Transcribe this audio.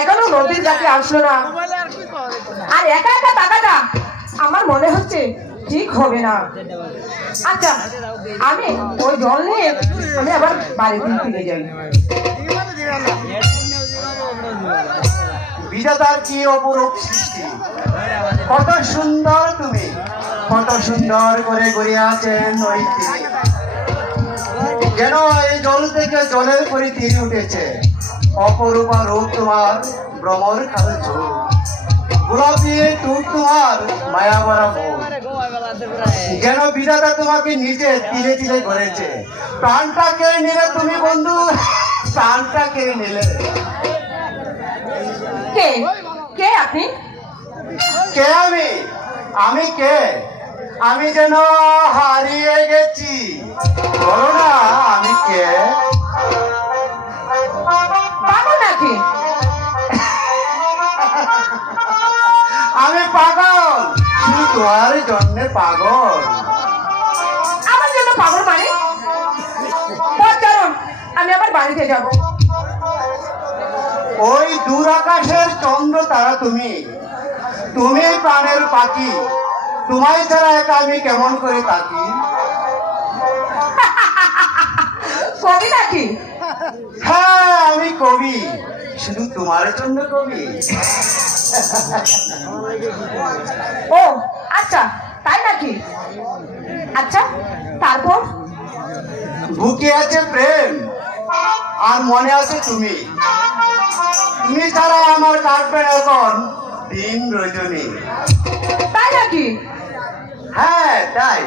এখনও নদীর আসলো না। আর একা একা টাকাটা আমার মনে হচ্ছে ঠিক হবে না। আচ্ছা আমি ওই জল নিয়ে আমি আবার বাড়িতে ফিরে যাই। অপরূপ কত সুন্দর তুমি। কত সুন্দর করে গড়িয়াছেন ওই। যেন এই জল থেকে জলের পরি তীর উঠেছে? অপরূপা রূপ তোমার ভ্রমর কালো চোখ গোলাপি টুক তোমার মায়া ভরা যেন বিধাতা তোমাকে নিজে তিলে তিলে করেছে? প্রাণটা কেড়ে নিলে তুমি বন্ধু? প্রাণটা কেড়ে নিলে? কে? কে আপনি? কে আমি? আমি কে? আমি যেন হারিয়ে গেছি। বলো না আমি কে? তোমার জন্য পাগল। আমার জন্য পাগল মানে? চলুন আমি আবার বাড়িতে যাব। ওই দূর আকাশের চন্দ্র তারা তুমি। তুমি প্রাণের পাখি। তোমায় ছাড়া একা আমি কেমন করে থাকি? কবি নাকি? হ্যাঁ আমি কবি। শুধু তোমার জন্য কবি। ও আচ্ছা তাই নাকি? আচ্ছা তারপর? বুকে আছে প্রেম আর মনে আছে তুমি। তুমি ছাড়া আমার কাটবে এখন দিন রজনী। তাই নাকি? হ্যাঁ তাই।